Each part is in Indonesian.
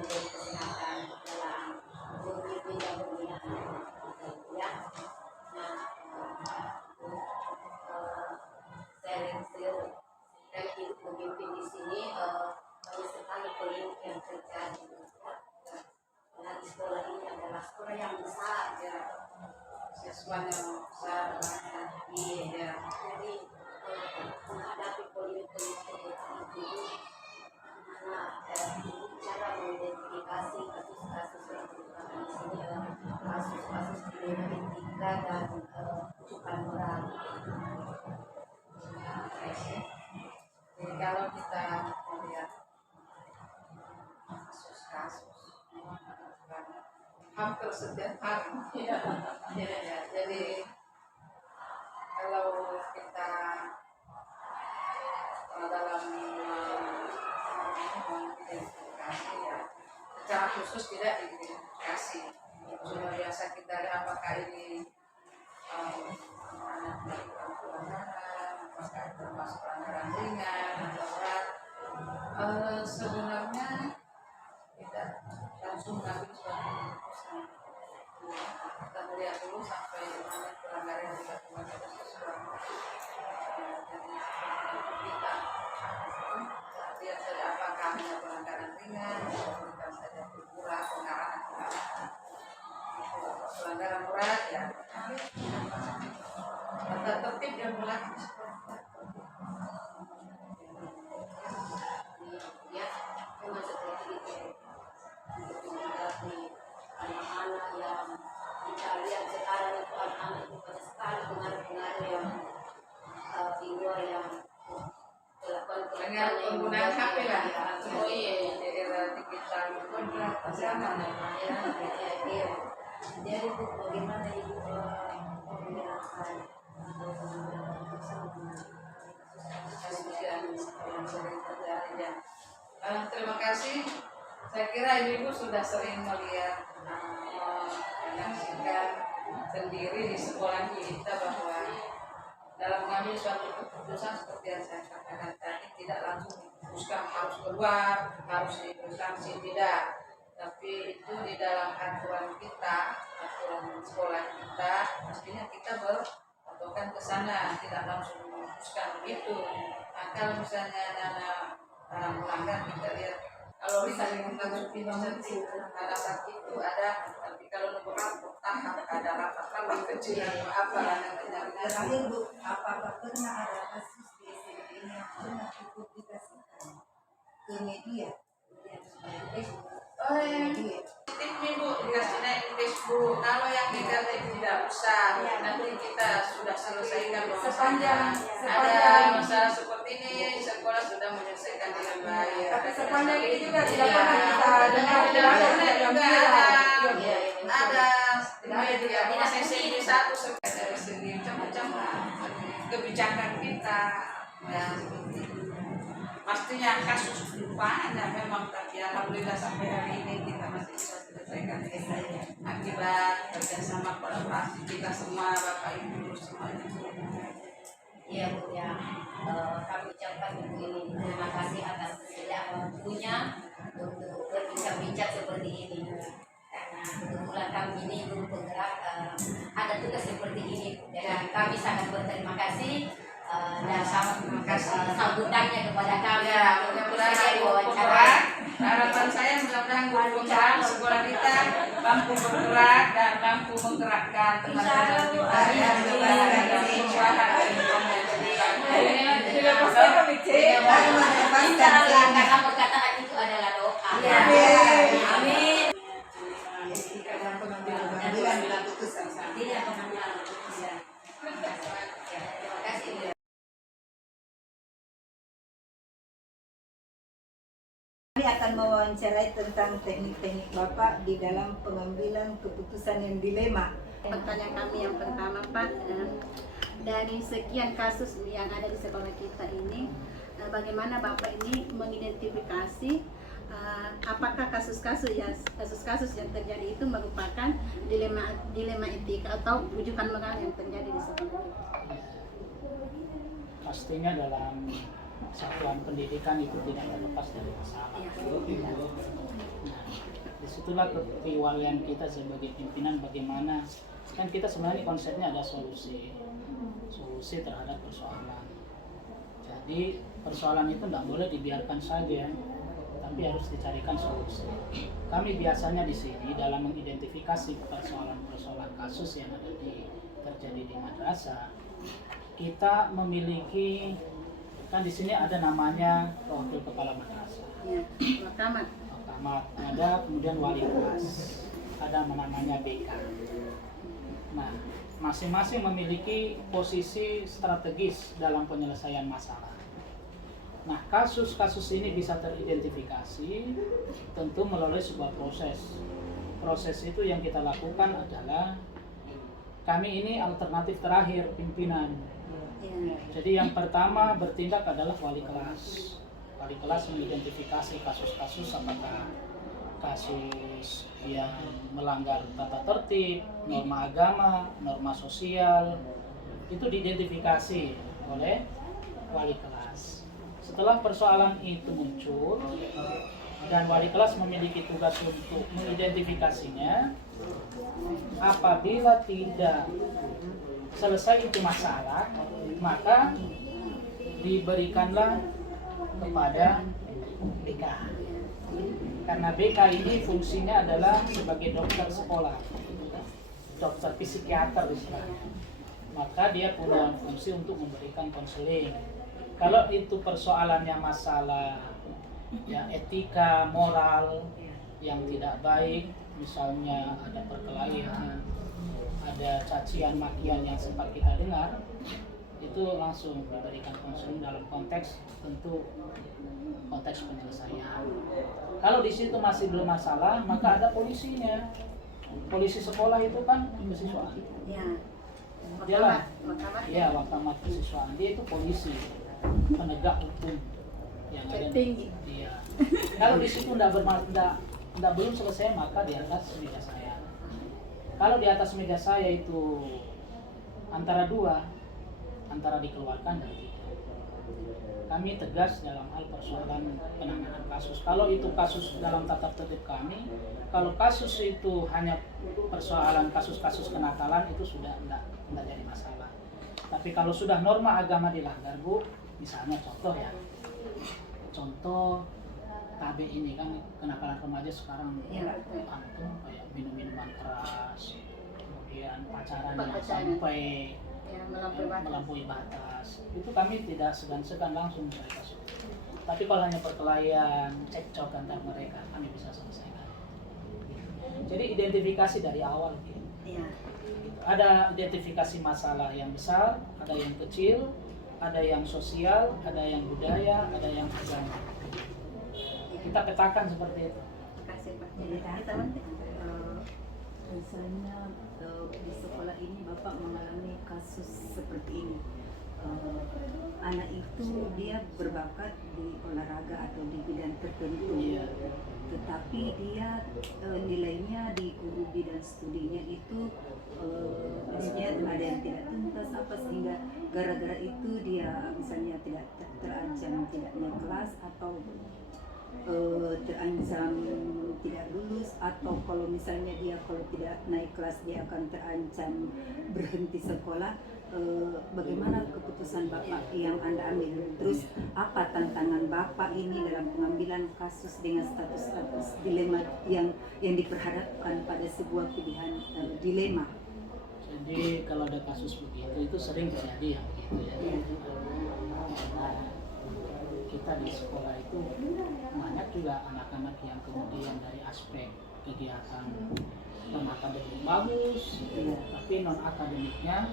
menjaga kesehatan dalam memimpin dan pembinaan ya. Nah, saya ikut memimpin di sini banyak sekali polemik yang terjadi. Karena di sekolah ini adalah sekolah yang besar ya, siswanya besar banyak. Iya, jadi menghadapi polemik-polemik itu mana cara mengidentifikasi kasus-kasus yang terjadi di sini adalah kasus-kasus etika dan ujukan moral. Jadi kalau kita melihat kasus-kasus hampir setiap hari ya, jadi kalau kita dalam mengidentifikasi ya secara khusus tidak diidentifikasi, sudah biasa kita lihat apakah ini anak melakukan pelanggaran, apakah termasuk pelanggaran ringan atau berat. Sebenarnya tidak langsung mengambil suatu keputusan. Kita melihat dulu sampai mana pelanggaran yang dilakukan oleh seseorang. Jadi kita lihat saja apakah hanya pelanggaran ringan atau bukan saja teguran, pengarahan, pelanggaran berat ya. Tata tertib yang berlaku ya, memang seperti itu. Menghadapi anak-anak yang kita lihat sekarang itu anak-anak itu banyak sekali pengaruh-pengaruh yang di luar yang dengan penggunaan HP lah. Oh iya, era digital itu sama ya. Jadi bu, bagaimana ibu menjelaskan kasus yang sering terjadi ya. Terima kasih. Saya kira ibu sudah sering melihat menyaksikan sendiri di sekolah kita bahwa dalam mengambil suatu keputusan seperti yang saya katakan tadi tidak langsung diputuskan harus keluar, harus diberi sanksi, tidak. Tapi itu di dalam aturan kita, aturan sekolah kita, pastinya kita berpatokan ke sana, tidak langsung memutuskan begitu. Nah, kalau misalnya anak melanggar, kita lihat kalau misalnya mengasuhi alasan itu ada, tapi kalau beberapa tahap ada rapat-rapat kecil atau apa namanya. Terakhir Bu, apakah pernah ada kasus di SMP ini yang pernah dipublikasikan ke media? Ini Bu, dikasih naik di Facebook. Kalau yang negatif tidak usah, nanti kita sudah selesaikan Sepanjang ada masalah seperti ini, sekolah sudah menyelesaikan dengan baik. Tapi sepanjang ini juga tidak pernah kita dengar juga ada media SSI satu dari segi macam-macam kebijakan kita ya. Pastinya kasus berupa ada memang, tapi alhamdulillah sampai hari ini kita masih bisa selesaikan akibat kerjasama kolaborasi kita semua, Bapak Ibu semuanya. Iya Bu ya, kami ucapkan Ibu ini terima kasih atas kesediaan waktunya untuk berbincang-bincang seperti ini. Karena kebetulan kami ini belum bergerak, ada tugas seperti ini, dan kami sangat berterima kasih dan sambutannya kepada kami. Ya, mudah-mudahan wawancara. Harapan saya mudah-mudahan guru-guru sekolah kita mampu bergerak dan mampu menggerakkan teman-teman kita yang berada di usaha dan karena perkataan itu adalah doa. Amin. pengambilan keputusan. Tidak pengambilan keputusan. Terima kasih. Kami akan mewawancarai tentang teknik-teknik Bapak di dalam pengambilan keputusan yang dilema. Pertanyaan kami yang pertama Pak, dari sekian kasus yang ada di sekolah kita ini, bagaimana Bapak ini mengidentifikasi apakah kasus-kasus yang terjadi itu merupakan dilema etika atau rujukan moral yang terjadi di sekolah kita? Pastinya dalam satuan pendidikan itu tidak lepas dari kesalahan. disitulah kewalian kita sebagai pimpinan, bagaimana kan kita sebenarnya konsepnya ada solusi terhadap persoalan. Jadi persoalan itu tidak boleh dibiarkan saja, tapi harus dicarikan solusi. Kami biasanya di sini dalam mengidentifikasi persoalan-persoalan kasus yang terjadi di madrasah, kita memiliki, kan di sini ada namanya wakil kepala madrasah, Ya, wakamat. ada kemudian wali kelas, ada namanya BK. Nah, masing-masing memiliki posisi strategis dalam penyelesaian masalah. Nah, kasus-kasus ini bisa teridentifikasi tentu melalui sebuah proses. Proses itu yang kita lakukan adalah kami ini alternatif terakhir pimpinan. Ya. Jadi yang pertama bertindak adalah wali kelas. Wali kelas mengidentifikasi kasus-kasus apakah kasus yang melanggar tata tertib, norma agama, norma sosial, itu diidentifikasi oleh wali kelas. Setelah persoalan itu muncul dan wali kelas memiliki tugas untuk mengidentifikasinya, apabila tidak selesai itu masalah, maka diberikanlah kepada BK. Karena BK ini fungsinya adalah sebagai dokter sekolah, dokter psikiater istilahnya. Maka dia punya fungsi untuk memberikan konseling. Kalau itu persoalannya masalah ya etika, moral yang tidak baik, misalnya ada perkelahian, ada cacian makian yang sempat kita dengar, itu langsung diberikan konseling dalam konteks tentu konteks penyelesaian. Kalau di situ masih belum masalah, maka ada polisinya. Polisi sekolah itu kan kesiswaan. Ya. Dialah, Wakamat. ya wakamat kesiswaan. Dia itu polisi, penegak hukum yang ada. Tinggi. Iya. Kalau di situ belum selesai, maka di atas meja saya. Kalau di atas meja saya itu antara dua, antara dikeluarkan dan tidak. Kami tegas dalam hal persoalan penanganan kasus. Kalau itu kasus dalam tata tertib kami, kalau kasus itu hanya persoalan kasus-kasus kenakalan, itu sudah tidak jadi masalah. Tapi kalau sudah norma agama dilanggar, Bu, misalnya contoh ya, contoh KB ini kan kenakalan remaja sekarang kayak minum-minuman keras, kemudian pacaran yang sampai Ya, melampaui batas. Itu kami tidak segan-segan langsung mencari kasus. Tapi kalau hanya perkelahian, cekcok antar mereka, kami bisa selesaikan. Jadi identifikasi dari awal gitu. Ya. Ada identifikasi masalah yang besar, ada yang kecil, ada yang sosial, ada yang budaya, ada yang agama. Kita petakan seperti itu. Terima kasih Pak. Jadi, Kita nanti. misalnya di sekolah ini Bapak mengalami kasus seperti ini, anak itu dia berbakat di olahraga atau di bidang tertentu, Iya. tetapi dia nilainya di guru bidang studinya itu maksudnya ada yang tidak tuntas apa, sehingga gara-gara itu dia misalnya tidak terancam tidak naik kelas atau terancam tidak lulus, atau kalau misalnya dia kalau tidak naik kelas dia akan terancam berhenti sekolah. Bagaimana keputusan Bapak yang Anda ambil? Terus apa tantangan Bapak ini dalam pengambilan kasus dengan status-status dilema yang diperhadapkan pada sebuah pilihan dilema? Jadi kalau ada kasus begitu itu sering terjadi ya begitu ya. Nah, kita di sekolah itu banyak juga anak-anak yang kemudian dari aspek kegiatan non akademik bagus, tapi non akademiknya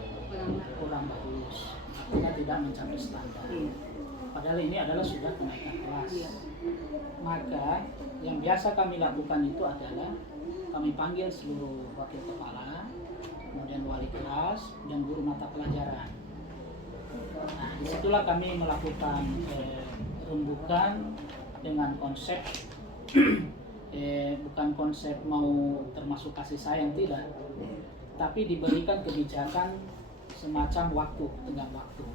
kurang bagus, artinya tidak mencapai standar. Padahal ini adalah sudah kenaikan kelas. Maka yang biasa kami lakukan itu adalah kami panggil seluruh wakil kepala, kemudian wali kelas dan guru mata pelajaran. Nah, disitulah kami melakukan rembukan dengan konsep bukan konsep mau termasuk kasih sayang, tidak, tapi diberikan kebijakan semacam waktu, tenggang waktu,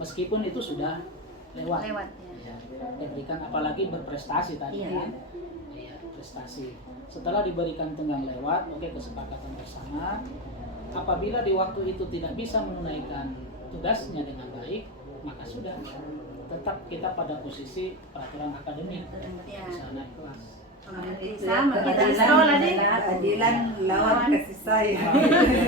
meskipun itu sudah lewat ya. ya, diberikan, apalagi berprestasi tadi Iya. kan. Ya, berprestasi. Setelah diberikan tenggang lewat, oke, kesepakatan bersama. Apabila di waktu itu tidak bisa menunaikan tugasnya dengan baik, maka sudah tetap kita pada posisi peraturan akademik, Ya. bisa naik kelas. Sama kita di sekolah nih. keadilan lawan kasih sayang.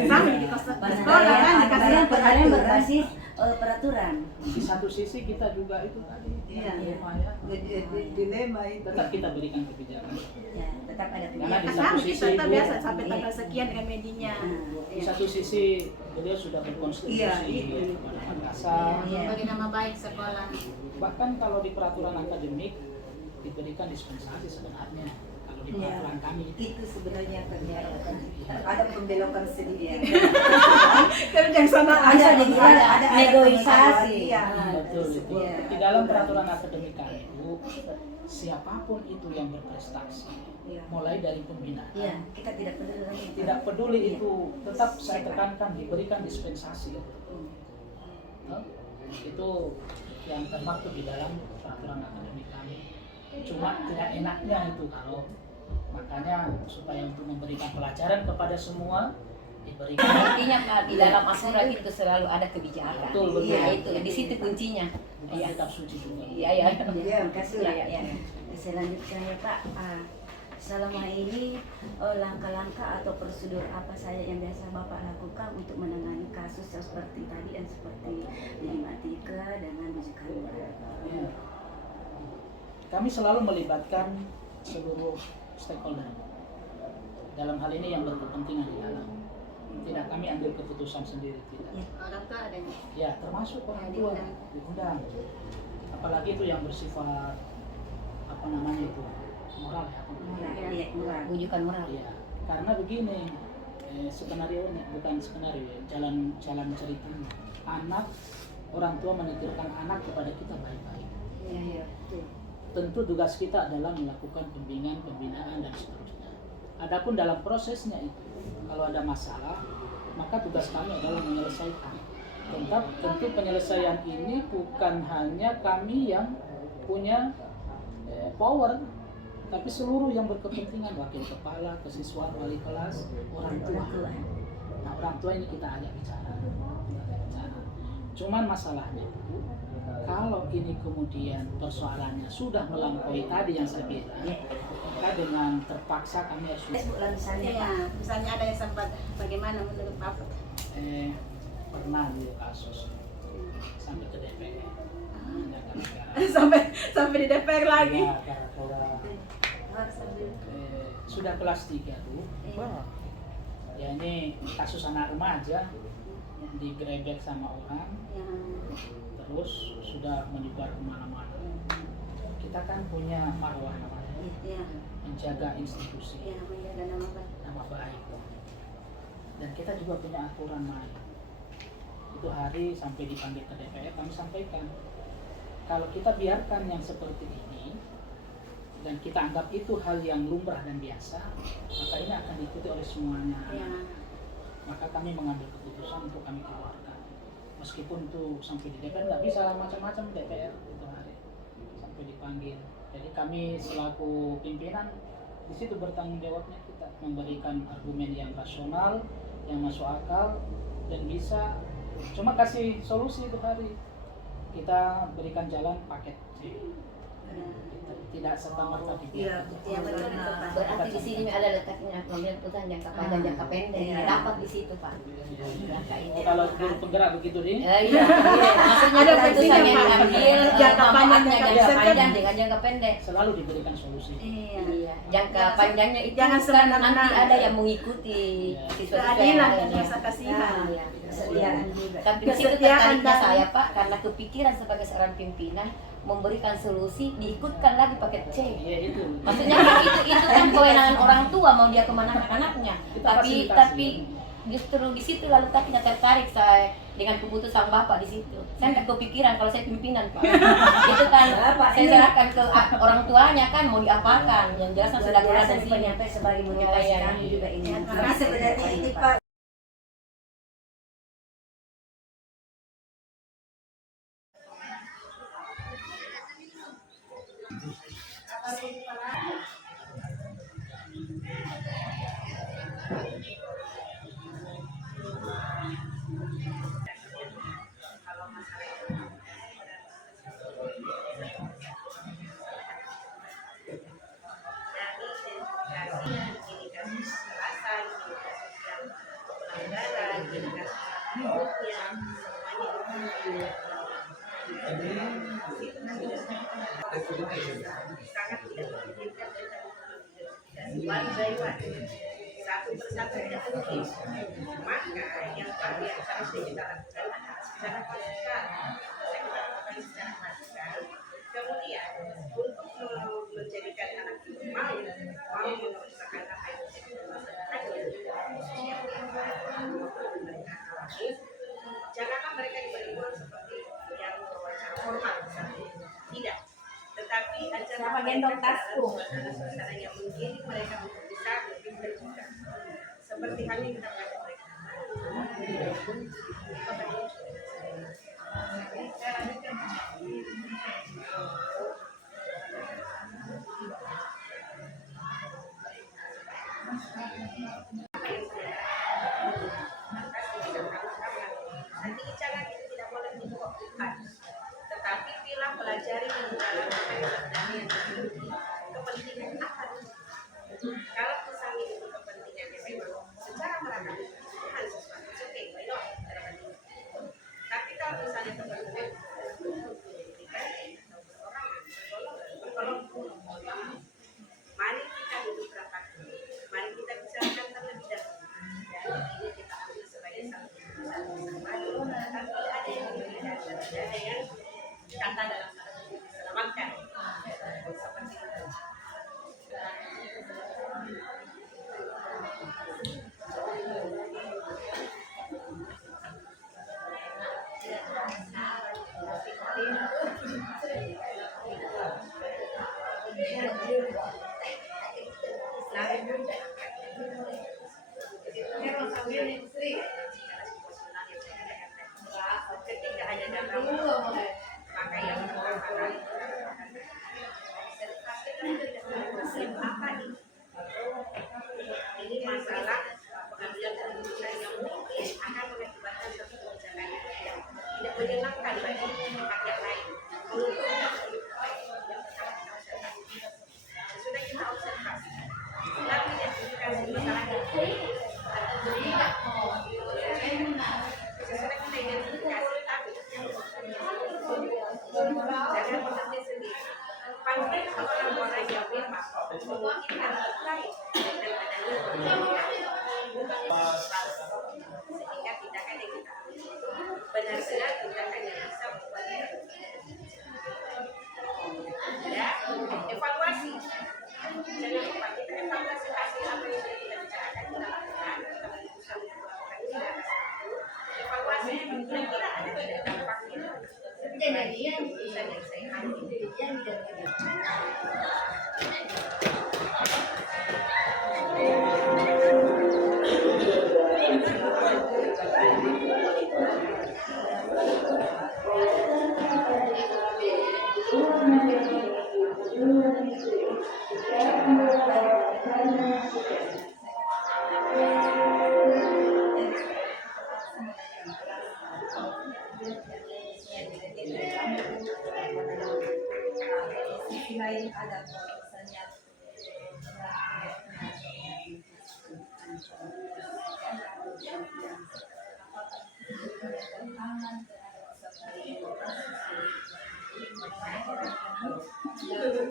Sama di sekolah kan dikasih Peraturan berbasis peraturan. Di satu sisi kita juga itu tadi Iya. lumayan, Jadi dilema itu. tetap kita berikan kebijakan. Ya, tetap ada Karena di kebijakan. satu Sama sisi kita tetap itu, biasa sampai tanggal sekian dengan medinya. di satu sisi beliau sudah berkonstitusi Iya, itu. pada Makassar. Iya. Bagi nama baik sekolah. Bahkan kalau di peraturan akademik diberikan dispensasi sebenarnya kalau di Iya. peraturan kami. Itu sebenarnya ternyata ada pembelokan sedikit. Kerja sama Bisa aja. dibilang ada negosiasi. Iya. Betul itu. Iya. Di dalam peraturan akademik kami itu siapapun itu yang berprestasi, Iya. mulai dari pembinaan, Iya, kita tidak peduli lagi. tidak peduli itu, tetap saya tekankan diberikan dispensasi. Nah, itu yang termaktub di dalam peraturan akademik kami. Cuma tidak enaknya itu kalau makanya supaya untuk memberikan pelajaran kepada semua diberikan. Artinya Pak, di dalam asuran itu selalu ada kebijakan. Betul, betul. Iya, itu di situ kuncinya. Bukan Iya. kitab suci juga. Iya, iya. Iya, makasih. Iya, iya. Selanjutnya Pak, selama ini langkah-langkah atau prosedur apa saja yang biasa Bapak lakukan untuk menangani kasus yang seperti tadi yang seperti Dimatika dengan rujukan Ya. Kami selalu melibatkan seluruh stakeholder. Dalam hal ini yang berkepentingan di dalam. Tidak kami ambil keputusan sendiri, tidak. Orang tua ada nih. Ya, termasuk orang tua diundang. Apalagi itu yang bersifat apa namanya itu moral ya. Iya, rujukan moral. Iya. Karena begini, skenario ini bukan skenario ya, jalan ceritanya. Anak, orang tua menitipkan anak kepada kita baik-baik. Iya, iya. Tentu tugas kita adalah melakukan pembinaan dan seterusnya. Adapun dalam prosesnya itu, kalau ada masalah, maka tugas kami adalah menyelesaikan. Tentu penyelesaian ini bukan hanya kami yang punya power, tapi seluruh yang berkepentingan, wakil kepala, kesiswaan, wali kelas, orang tua. Nah, orang tua ini kita ajak bicara. Cuman masalahnya itu, kalau ini kemudian persoalannya sudah melampaui tadi yang saya bilang, maka dengan terpaksa kami harus Misalnya Pak, Iya, misalnya ada yang sempat bagaimana menurut Bapak? pernah dulu kasus sampai ke DPR. Hanya gara-gara sampai di DPR lagi. ya, gara-gara sudah kelas 3 tuh. Ya ini kasus anak remaja yang digrebek sama orang, terus sudah menyebar kemana-mana. Kita kan punya marwah namanya, Iya, menjaga institusi, iya, menjaga nama baik. nama baik. Dan kita juga punya aturan main. Itu hari sampai dipanggil ke DPR kami sampaikan, kalau kita biarkan yang seperti ini dan kita anggap itu hal yang lumrah dan biasa, maka ini akan diikuti oleh semuanya. Iya. Maka kami mengambil keputusan untuk kami keluarkan. Meskipun itu sampai di DPR nggak bisa macam-macam DPR itu hari sampai dipanggil. Jadi kami selaku pimpinan di situ bertanggung jawabnya, kita memberikan argumen yang rasional, yang masuk akal dan bisa cuma kasih solusi itu hari. Kita berikan jalan paket C. Tidak serta-merta Iya, dibiarkan. Iya, betul itu, Pak. berarti di sini ada letaknya pengambilan putusan jangka panjang, jangka pendek. Iya. Dapat di situ Pak. Jangka ini. Oh, kalau dulu penggerak begitu nih. Iya, iya. Maksudnya Ada keputusan fungsinya, yang Pak. diambil Jangka panjang, manfaatnya jangka jangka pendek. panjang dengan jangka pendek. Selalu diberikan solusi. Iya. Iya, jangka panjangnya itu Jangan kan semena-mena. nanti ada yang mengikuti Iya. siswa-siswa yang Keadilan dan lainnya. rasa kasihan. Nah, iya. Kesetiaan juga. Tapi di situ Kesetiaan tertariknya dan- saya Pak, karena kepikiran sebagai seorang pimpinan memberikan solusi, diikutkan lagi paket C. Iya itu. Maksudnya kan itu kan kewenangan orang tua mau dia kemana anaknya. Kita Tapi fasilitasi. justru di situ lalu kakinya tertarik saya dengan keputusan Bapak di situ. Saya nggak kepikiran kalau saya pimpinan Pak. Itu kan saya serahkan ke orang tuanya kan mau diapakan. Yang jelas kan sudah keluar dari sini. Penyampai sebagai motivasi Iya, kami juga ini. Tapi sebenarnya ini Pak, yang semuanya sangat tidak memungkinkan mereka mengidentifikasi one by one, satu persatu tidak mungkin. Maka yang harusnya kita lakukan adalah secara manusial. Bisa kita lakukan secara manusial. Kemudian untuk menjadikan anak itu mau mengusahakan apa yang menjadi permasalahannya, mereka alami. Janganlah mereka diberi ruang seperti yang wawancara formal misalnya. Tidak. Tetapi ajarlah mereka dalam suasana yang mungkin mereka untuk bisa lebih terbuka. Seperti halnya kita mengajak mereka. Tidak boleh dibuka-buka. Tetapi bila pelajari dan dalam yang kepentingan apa? Kalau misalnya itu kepentingannya memang secara merangkap kebutuhan sesuatu, oke, belok. Tapi kalau misalnya kepentingan mari kita duduk rapat, mari kita bicarakan terlebih dahulu. Dan ini kita ambil sebagai satu keputusan bersama. Tapi ada yang diberikan dan ada yang kata dalam diselamatkan. Seperti itu. Ketika hanya dalam maka yang pertama apa ini masalah pengambilan keputusan yang mungkin akan mengakibatkan satu kebijakan yang tidak menyenangkan bagi pihak yang lain. Sesudah kita observasi, kita identifikasi masalah itu. Sesudah kita identifikasi, tapi jangan bekerja sendiri. Panggil orang-orang yang memang memungkinkan terkait dengan adanya sehingga tindakan yang kita ambil benar-benar tindakan yang bisa membuat ya, evaluasi. Jangan lupa kita evaluasi hasil apa yang sudah kita bicarakan, kita lakukan, kita berusaha untuk melakukan tindakan tersebut. Evaluasi kira-kira ada tidak dampaknya dari keputusan yang saya ambil. Lain ada misalnya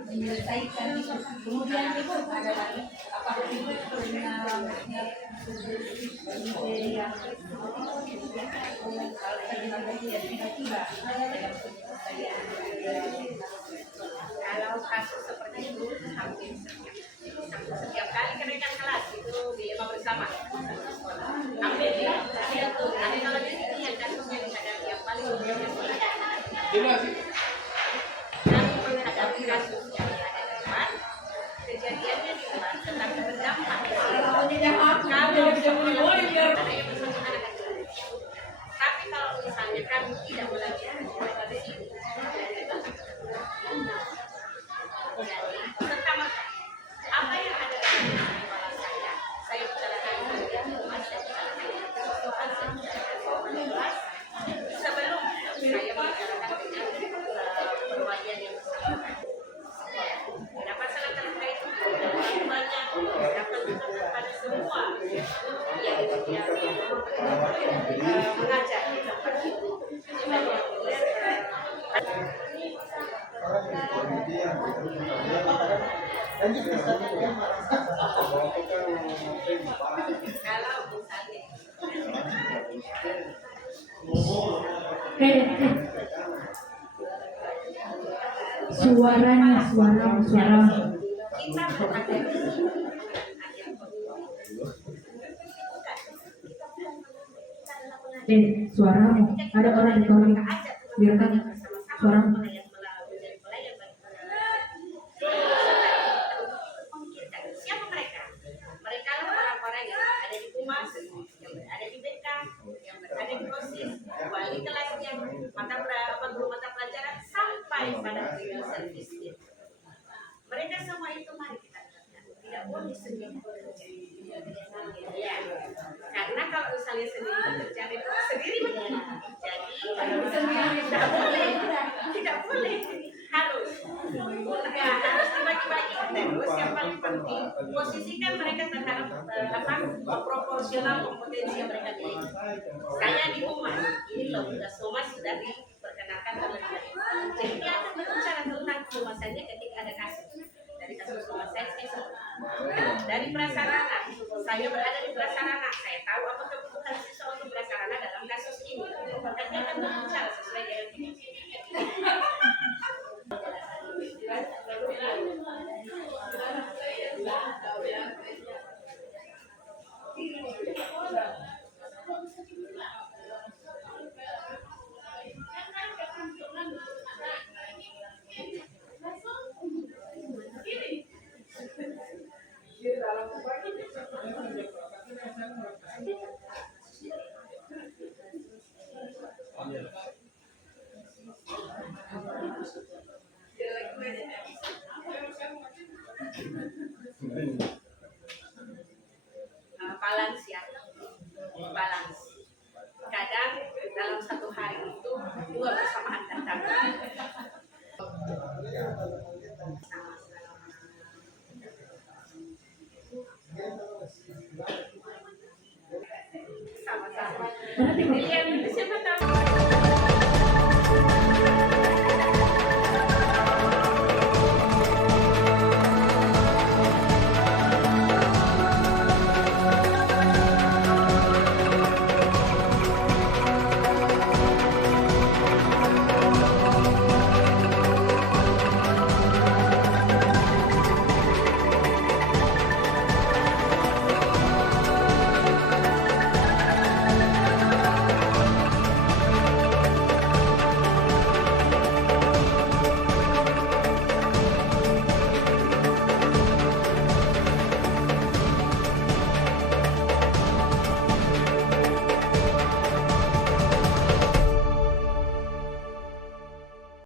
menyelesaikan itu. Kemudian itu ada lagi apakah itu pengalamannya yang kalau tiba-tiba kalau kasus seperti itu hampir setiap kali kenaikan kelas itu dilema bersama hampir ya. Tapi kalau di sini yang kasusnya dihadapi yang paling umum sekolah kami menghadapi kasus yang ada di luar, kejadiannya di luar tetapi berdampak kalau tapi kalau misalnya kami tidak belajar dari sini serta merta kepada semua yang mengajak di tempat itu. Kalau misalnya Suara kita berada di suaramu, ada orang di bawah, biarkan suaramu. Siapa mereka? Mereka lah orang-orang yang ada di Humas, yang berada di BK, yang berada di OSIS, wali kelasnya, guru mata pelajaran sampai pada civil service. Mereka semua itu mari kita dengarkan. Tidak boleh sendiri bekerja. Ya, karena kalau misalnya sendiri bekerja itu sendiri bekerja. Jadi sendiri tidak boleh harus dibagi-bagi. Terus yang paling penting posisikan mereka terhadap proporsional kompetensi yang mereka miliki. Saya di rumah ini loh semua sudah diperkenalkan terlebih dahulu. Jadi dia akan berbicara tentang kemasannya ketika ada kasus. Dari kasus rumah saya dari prasarana, saya berada di prasarana, saya tahu apa kebutuhan siswa untuk prasarana dalam kasus ini. Dan dia akan berbicara sesuai dengan ini. Balance ya, balance. Kadang dalam satu hari itu dua bersamaan datang. Sama-sama. Jadi